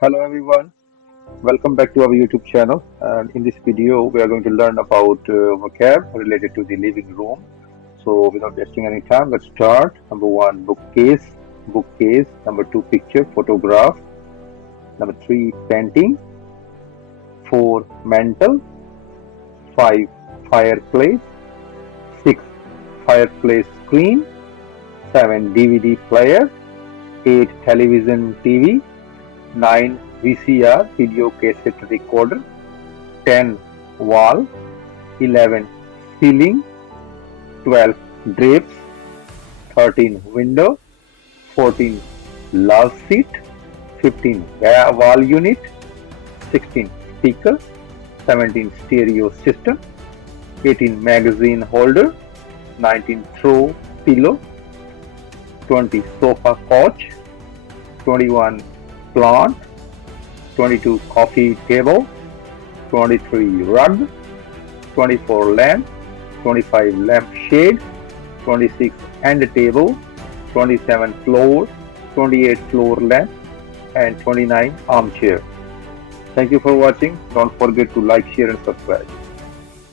Hello everyone, welcome back to our YouTube channel, and in this video we are going to learn about vocab related to the living room. So without wasting any time, let's start. Number 1, bookcase. Number 2, picture, photograph. Number 3, painting. 4, mantle. 5, fireplace. 6, fireplace screen. 7, DVD player. 8, television TV. 9, VCR video cassette recorder. 10, wall. 11, ceiling. 12, drapes. 13, window. 14, love seat. 15, wall unit. 16, speaker. 17, stereo system. 18, magazine holder. 19, throw pillow. 20, sofa couch. 21, plant. 22, coffee table. 23, rug. 24, lamp. 25, lamp shade. 26, end table. 27, floor. 28, floor lamp. And 29, armchair. Thank you for watching. Don't forget to like, share and subscribe.